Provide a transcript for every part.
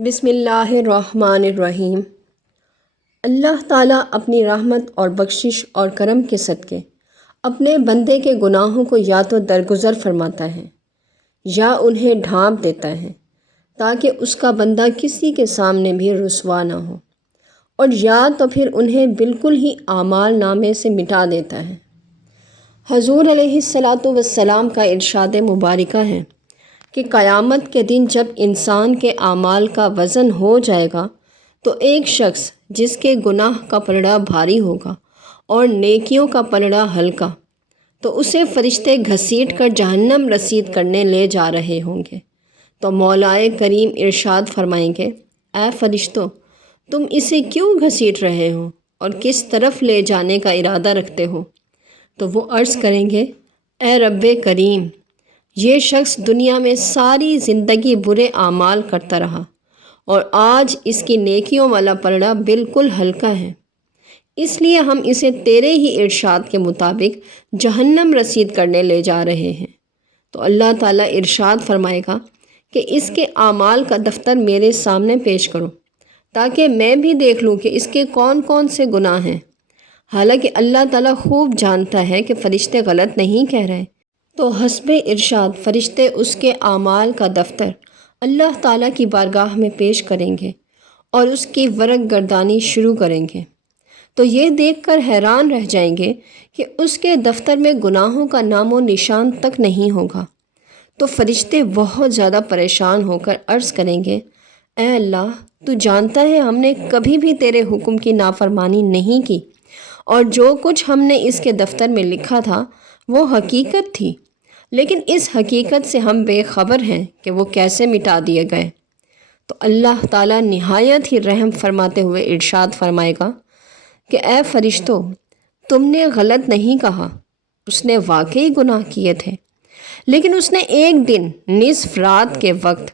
بسم اللہ الرحمن الرحیم۔ اللہ تعالیٰ اپنی رحمت اور بخشش اور کرم کے صدقے اپنے بندے کے گناہوں کو یا تو درگزر فرماتا ہے یا انہیں ڈھانپ دیتا ہے تاکہ اس کا بندہ کسی کے سامنے بھی رسوا نہ ہو، اور یا تو پھر انہیں بالکل ہی اعمال نامے سے مٹا دیتا ہے۔ حضور علیہ الصلاۃ والسلام کا ارشاد مبارکہ ہے کہ قیامت کے دن جب انسان کے اعمال کا وزن ہو جائے گا تو ایک شخص جس کے گناہ کا پلڑا بھاری ہوگا اور نیکیوں کا پلڑا ہلکا، تو اسے فرشتے گھسیٹ کر جہنم رسید کرنے لے جا رہے ہوں گے۔ تو مولائے کریم ارشاد فرمائیں گے، اے فرشتوں، تم اسے کیوں گھسیٹ رہے ہو اور کس طرف لے جانے کا ارادہ رکھتے ہو؟ تو وہ عرض کریں گے، اے رب کریم، یہ شخص دنیا میں ساری زندگی برے اعمال کرتا رہا اور آج اس کی نیکیوں والا پلڑا بالکل ہلکا ہے، اس لیے ہم اسے تیرے ہی ارشاد کے مطابق جہنم رسید کرنے لے جا رہے ہیں۔ تو اللہ تعالیٰ ارشاد فرمائے گا کہ اس کے اعمال کا دفتر میرے سامنے پیش کرو تاکہ میں بھی دیکھ لوں کہ اس کے کون کون سے گناہ ہیں۔ حالانکہ اللہ تعالیٰ خوب جانتا ہے کہ فرشتے غلط نہیں کہہ رہے، تو حسب ارشاد فرشتے اس کے اعمال کا دفتر اللہ تعالیٰ کی بارگاہ میں پیش کریں گے اور اس کی ورق گردانی شروع کریں گے۔ تو یہ دیکھ کر حیران رہ جائیں گے کہ اس کے دفتر میں گناہوں کا نام و نشان تک نہیں ہوگا۔ تو فرشتے بہت زیادہ پریشان ہو کر عرض کریں گے، اے اللہ، تو جانتا ہے ہم نے کبھی بھی تیرے حکم کی نافرمانی نہیں کی، اور جو کچھ ہم نے اس کے دفتر میں لکھا تھا وہ حقیقت تھی، لیکن اس حقیقت سے ہم بے خبر ہیں کہ وہ کیسے مٹا دیے گئے۔ تو اللہ تعالیٰ نہایت ہی رحم فرماتے ہوئے ارشاد فرمائے گا کہ اے فرشتوں، تم نے غلط نہیں کہا، اس نے واقعی گناہ کیے تھے، لیکن اس نے ایک دن نصف رات کے وقت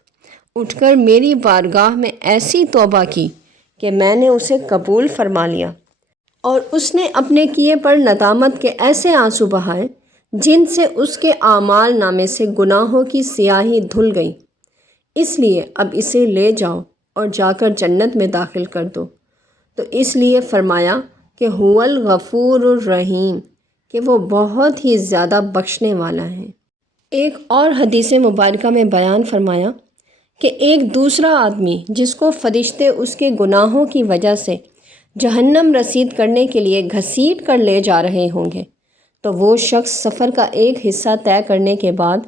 اٹھ کر میری بارگاہ میں ایسی توبہ کی کہ میں نے اسے قبول فرما لیا، اور اس نے اپنے کیے پر ندامت کے ایسے آنسو بہائے جن سے اس کے اعمال نامے سے گناہوں کی سیاہی دھل گئی، اس لیے اب اسے لے جاؤ اور جا کر جنت میں داخل کر دو۔ تو اس لیے فرمایا کہ هو الغفور الرحیم، کہ وہ بہت ہی زیادہ بخشنے والا ہے۔ ایک اور حدیث مبارکہ میں بیان فرمایا کہ ایک دوسرا آدمی جس کو فرشتے اس کے گناہوں کی وجہ سے جہنم رسید کرنے کے لیے گھسیٹ کر لے جا رہے ہوں گے، تو وہ شخص سفر کا ایک حصہ طے کرنے کے بعد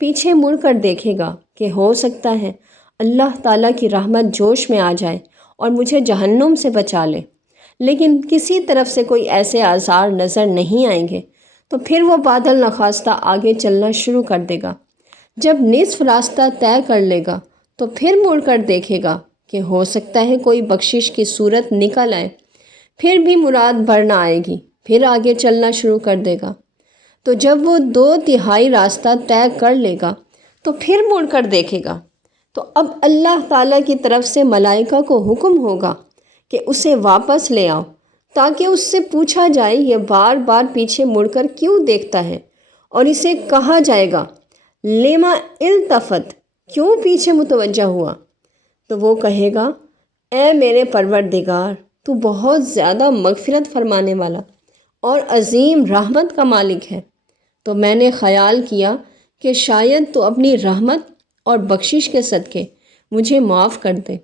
پیچھے مڑ کر دیکھے گا کہ ہو سکتا ہے اللہ تعالیٰ کی رحمت جوش میں آ جائے اور مجھے جہنم سے بچا لے، لیکن کسی طرف سے کوئی ایسے آثار نظر نہیں آئیں گے، تو پھر وہ بادل نخواستہ آگے چلنا شروع کر دے گا۔ جب نصف راستہ طے کر لے گا تو پھر مڑ کر دیکھے گا کہ ہو سکتا ہے کوئی بخشش کی صورت نکل آئے، پھر بھی مراد بھر نہ آئے گی، پھر آگے چلنا شروع کر دے گا۔ تو جب وہ 2/3 راستہ طے کر لے گا تو پھر مڑ کر دیکھے گا، تو اب اللہ تعالیٰ کی طرف سے ملائکہ کو حکم ہوگا کہ اسے واپس لے آؤ، تاکہ اس سے پوچھا جائے یہ بار بار پیچھے مڑ کر کیوں دیکھتا ہے، اور اسے کہا جائے گا لما التفت، کیوں پیچھے متوجہ ہوا؟ تو وہ کہے گا، اے میرے پروردگار، تو بہت زیادہ مغفرت فرمانے والا اور عظیم رحمت کا مالک ہے، تو میں نے خیال کیا کہ شاید تو اپنی رحمت اور بخشش کے صدقے مجھے معاف کر دے،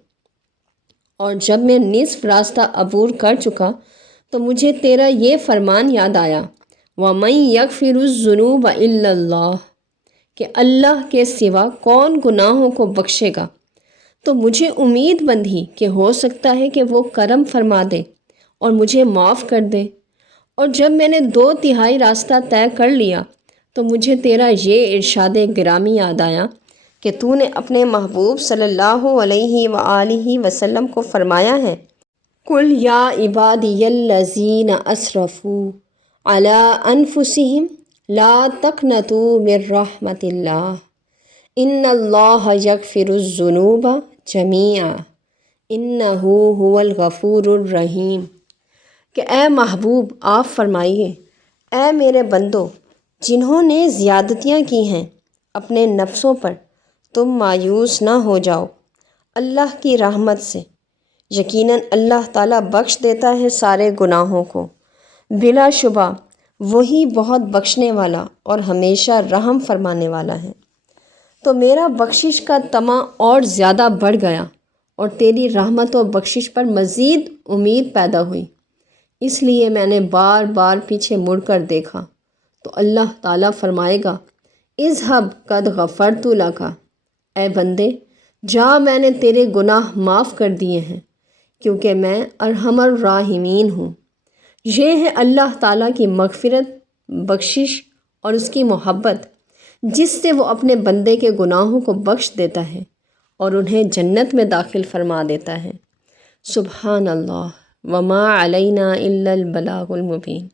اور جب میں نصف راستہ عبور کر چکا تو مجھے تیرا یہ فرمان یاد آیا، وَمَن يَغْفِرُ الذُّنُوبَ إِلَّا اللَّهُ، کہ اللہ کے سوا کون گناہوں کو بخشے گا۔ تو مجھے امید بندھی کہ ہو سکتا ہے کہ وہ کرم فرما دے اور مجھے معاف کر دے، اور جب میں نے 2/3 راستہ طے کر لیا تو مجھے تیرا یہ ارشاد گرامی یاد آیا کہ تو نے اپنے محبوب صلی اللہ علیہ وآلہ وسلم کو فرمایا ہے، قُلْ يَا عِبَادِيَ الَّذِينَ أَسْرَفُوا عَلَىٰ أَنفُسِهِمْ لَا تَقْنَطُوا مِن رَحْمَتِ اللَّهِ إِنَّ اللَّهَ يَغْفِرُ الذُّنُوبَ جَمِيعًا إِنَّهُ هُوَ الْغَفُورُ الرَّحِيمُ، کہ اے محبوب آپ فرمائیے، اے میرے بندو جنہوں نے زیادتیاں کی ہیں اپنے نفسوں پر، تم مایوس نہ ہو جاؤ، اللہ کی رحمت سے، یقیناً اللہ تعالیٰ بخش دیتا ہے سارے گناہوں کو، بلا شبہ وہی بہت بخشنے والا اور ہمیشہ رحم فرمانے والا ہے۔ تو میرا بخشش کا طمع اور زیادہ بڑھ گیا اور تیری رحمت و بخشش پر مزید امید پیدا ہوئی، اس لیے میں نے بار بار پیچھے مڑ کر دیکھا تو اللہ تعالیٰ فرمائے گا، اذھب قد غفرت لک، اے بندے جا، میں نے تیرے گناہ معاف کر دیے ہیں، کیونکہ میں ارحم الراحمین ہوں۔ یہ ہے اللہ تعالیٰ کی مغفرت، بخشش اور اس کی محبت، جس سے وہ اپنے بندے کے گناہوں کو بخش دیتا ہے اور انہیں جنت میں داخل فرما دیتا ہے۔ سبحان اللہ، وما علینا الا البلاغ المبین۔